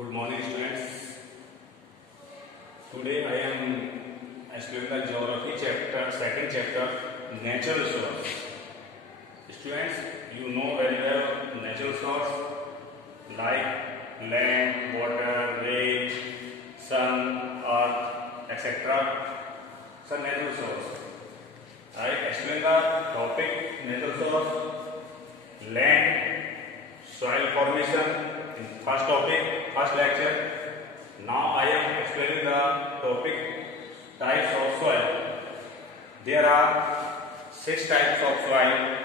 Good morning, students. Today I am explaining the geography chapter, second chapter, natural resource. Students, you know very well natural resource like land, water, rain, sun, earth, etc. So natural resource. I explain the topic natural resource, land, soil formation. In first topic, first lecture. Now I am explaining the topic types of soil. There are 6 types of soil.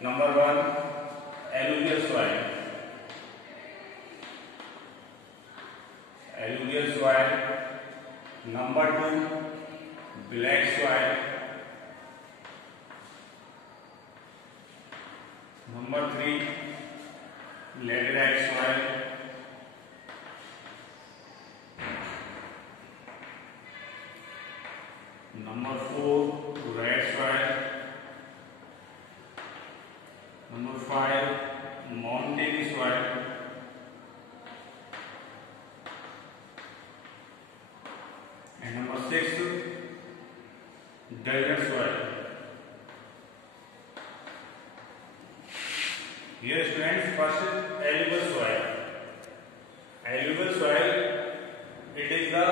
Number 1, alluvial soil. Alluvial soil. Number 2, black soil. Number 3, laterite soil. Number 4, red soil. Number 5, mountainy soil. And number 6, desert soil. Here students, first alluvial soil. Alluvial soil, it is the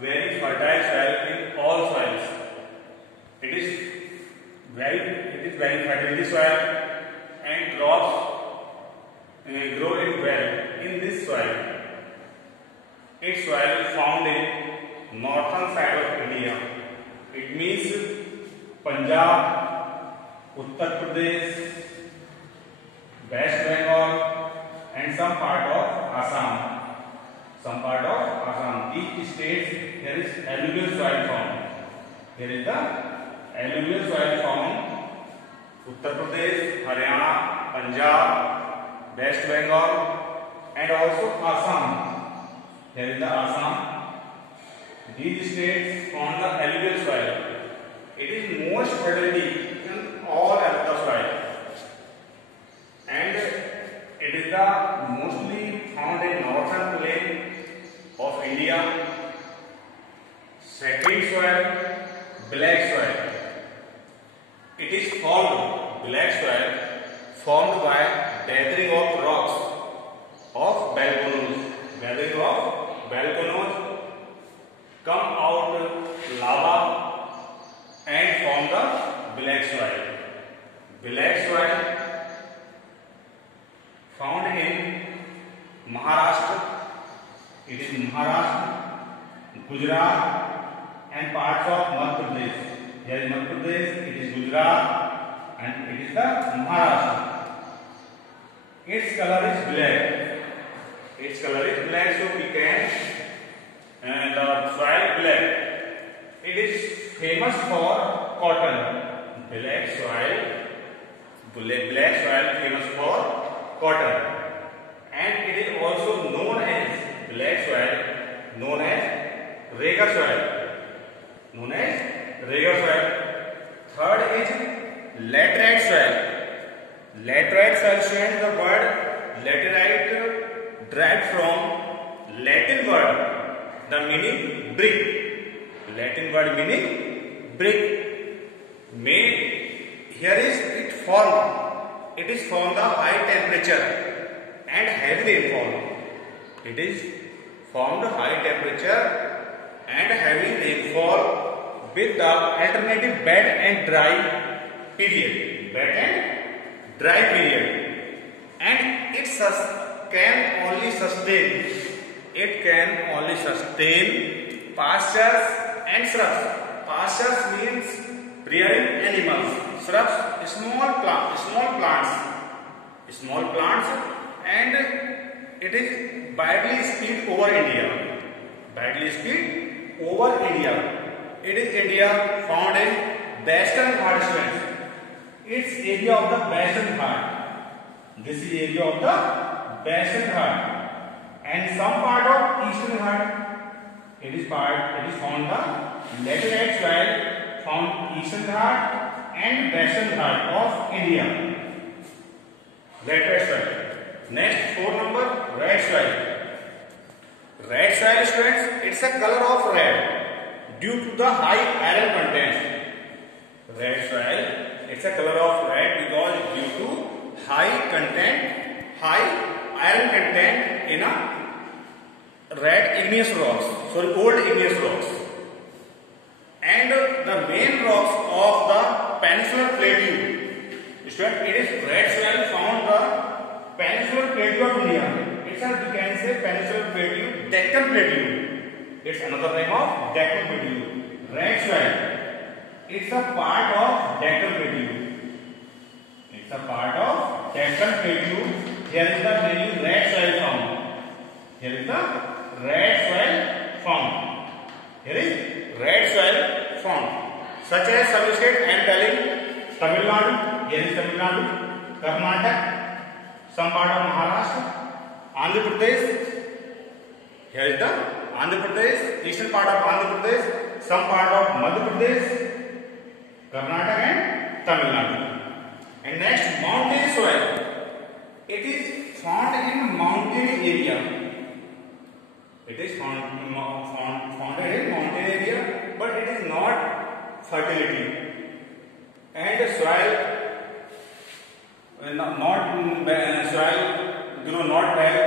very fertile soil in all soils. It is very fertile soil and crops grow it well in this soil. Its soil found in northern side of India. It means Punjab, Uttar Pradesh, West Bengal and some part of Assam. Some part of Assam. Each state there is alluvial soil found. There is the alluvial soil found Uttar Pradesh, Haryana, Punjab, West Bengal and also Assam. There is the Assam. These states found the alluvial soil. It is most fertility in all of the soil. And it is the mostly found in northern plain of India. Second soil, black soil. It is formed, black soil, formed by gathering of rocks of volcanoes. Gathering of volcanoes come out lava and form the black soil. Black soil found in Maharashtra. It is Maharashtra, Gujarat and parts of Madhya Pradesh. Here is Madhya Pradesh, it is Gujarat and it is the Maharashtra. Its color is black. Its color is black, so we can the soil black. It is famous for cotton. Black soil famous for cotton, and it is also known as black soil, known as Rugged soil, Third is laterite soil. Laterite soil stands the word laterite derived from Latin word, the meaning brick. Latin word meaning brick. Here is it formed. It is from the high temperature and heavy rainfall. It is formed high temperature and heavy rainfall with the alternative wet and dry period. And it can only sustain pastures and shrubs. Pastures means rearing animals. Shrubs, small plants, and it is widely spread over India. It is India found in Western Ghat. It's area of the Western Ghat. This is area of the Western Ghat, and some part of Eastern Ghat. It is found the laterite soil found Eastern Ghat and Western Ghat of India. Laterite soil. Next, 4 number, red soil. Red soil, students, it's a color of red due to the high iron content. Red soil, it's a color of red because due to high iron content in a red igneous rocks, old igneous rocks. And the main rocks of the peninsular plateau, student, it is red soil found the peninsular plateau of India. It's a, we can say, peninsular plateau, Deccan plateau. It's another name of Deccan plateau. Red soil. It's a part of Deccan plateau. It's a part of Deccan plateau. Here is the value red soil found. Here is the red soil found. Here is red soil found. Such as some state I am telling Tamil Nadu. Here is Tamil Nadu, Karnataka, some part of Maharashtra, Andhra Pradesh. Here is the Andhra Pradesh, eastern part of Andhra Pradesh, some part of Madhya Pradesh, Karnataka and Tamil Nadu. And next, mountain soil. It is found in mountain area. It is found in mountain area, but it is not fertility. And soil soil grow not well,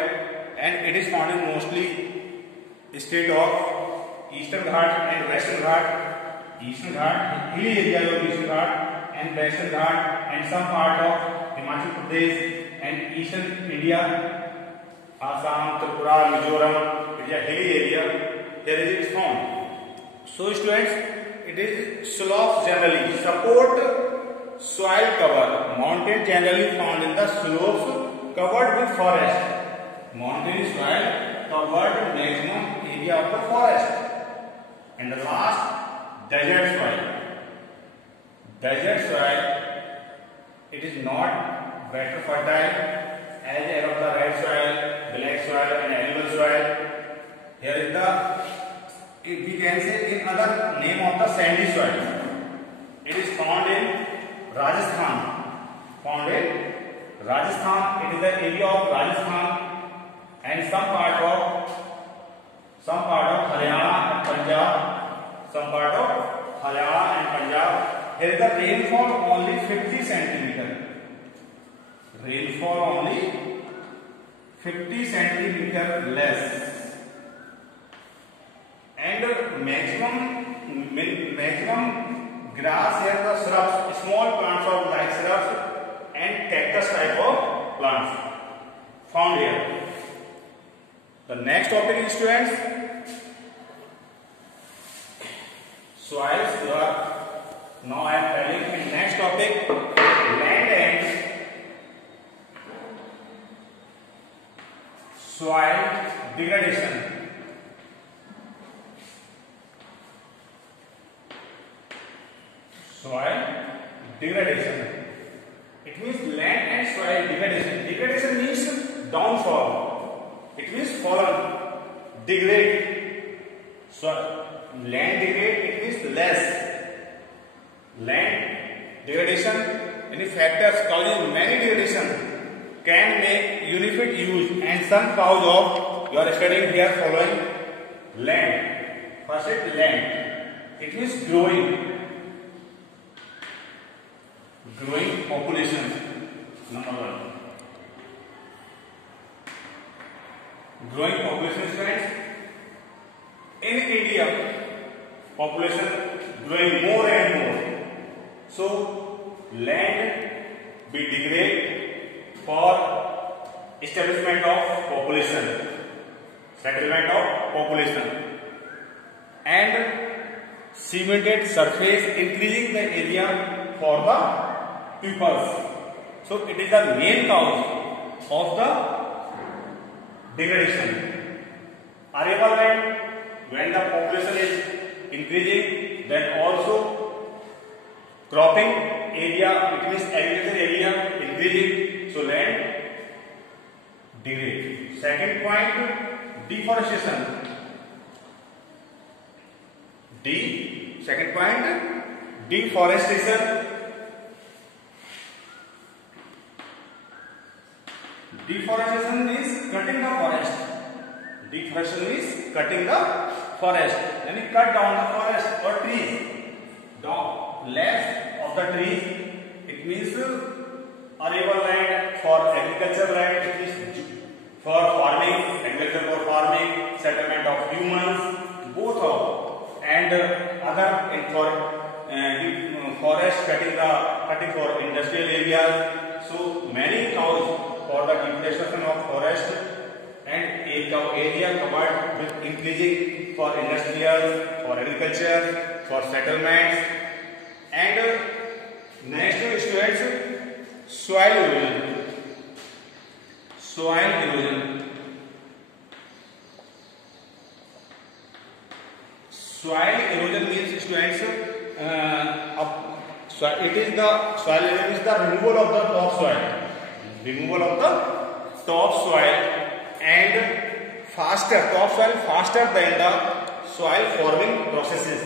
and it is found in mostly state of Eastern Ghat and Western Ghat. Eastern Ghat, hilly area of Eastern Ghat and Western Ghat, and some part of Himachal Pradesh and Eastern India, Assam, Tripura, Mizoram. It is a hilly area. There is it found. So students, it is slopes generally support soil cover. Mountain generally found in the slopes covered with forest. Mountain soil covered maximum area of the forest. And the last, desert soil. Desert soil, it is not better fertile as of the red soil, black soil and animal soil. Here is the, we can say in other name of the sandy soil. It is found in Rajasthan. Found in Rajasthan. It is the area of Rajasthan and some part of Haryana and Punjab. Some part of Haryana and Punjab. Here is the rainfall only 50 centimeter. Rainfall only 50 centimeter less. And maximum grass here, the shrubs, small plants of like shrubs and cactus type of plants found here. The next topic is, students, soils. Now I am telling the next topic, land and soil degradation. Soil degradation. It means land and soil degradation. Degradation means downfall. It means fallen, degrade. So land degrade, it means less. Land degradation, any factors causing many degradation can make unified use, and some cause of, you are studying here following land. First is land. It means growing population. Number one. Growing population, friends. In India, population growing more and more. So land be degraded for establishment of population, settlement of population, and cemented surface increasing the area for the peoples. So it is the main cause of the degradation. Arable land, when the population is increasing, then also cropping area, it means agriculture area increasing, so land degrade. Second point, deforestation. Second point, deforestation. Deforestation means cutting the forest. Deforestation means cutting the forest. When you cut down the forest or trees, down less of the trees, it means arable land for agricultural land. It is for farming, agriculture for farming, settlement of humans, both of, and other and for forest cutting for industrial areas. So many cows for the deforestation of forest, and a cow area covered with increasing for industrial, for agriculture, for settlements. And next students, soil erosion. Soil erosion. Soil erosion means students, it is the soil erosion is the removal of the top soil. Removal of the top soil and top soil faster than the soil forming processes.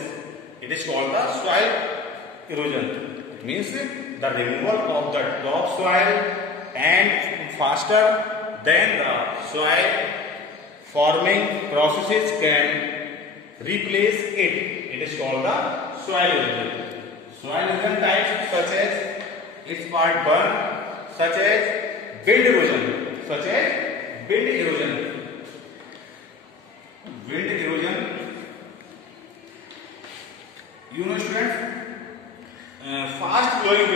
It is called the soil erosion. It means the removal of the top soil and faster than the soil forming processes can replace it. It is called the soil erosion. Soil erosion types such as its part burn, such as wind erosion, wind erosion. You know students, fast blowing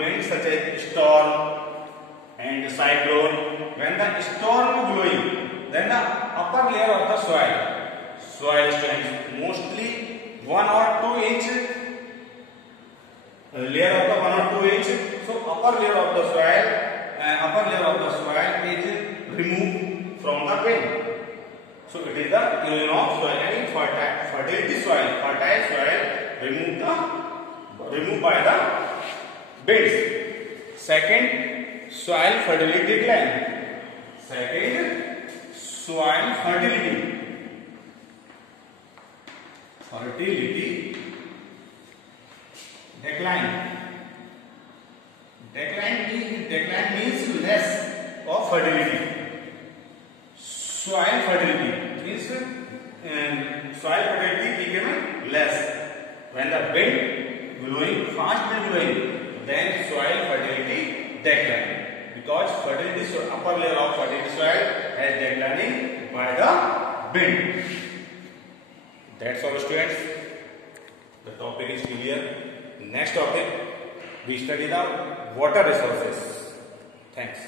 wind such as storm and cyclone. When the storm is blowing, then the upper layer of the soil strength, mostly 1 or 2 inch layer of the 1 or 2 inch. So upper layer of the soil is removed from the wind. So it is the erosion of soil and fertile soil removed by the winds. Second, soil fertility decline. Fertility decline. Decline means less of fertility. Soil fertility means soil fertility became less when the wind fast wind blowing, then soil fertility decline, because upper layer of fertility soil has declining by the wind. That's all students. The topic is clear. Next topic, we study the water resources. Thanks.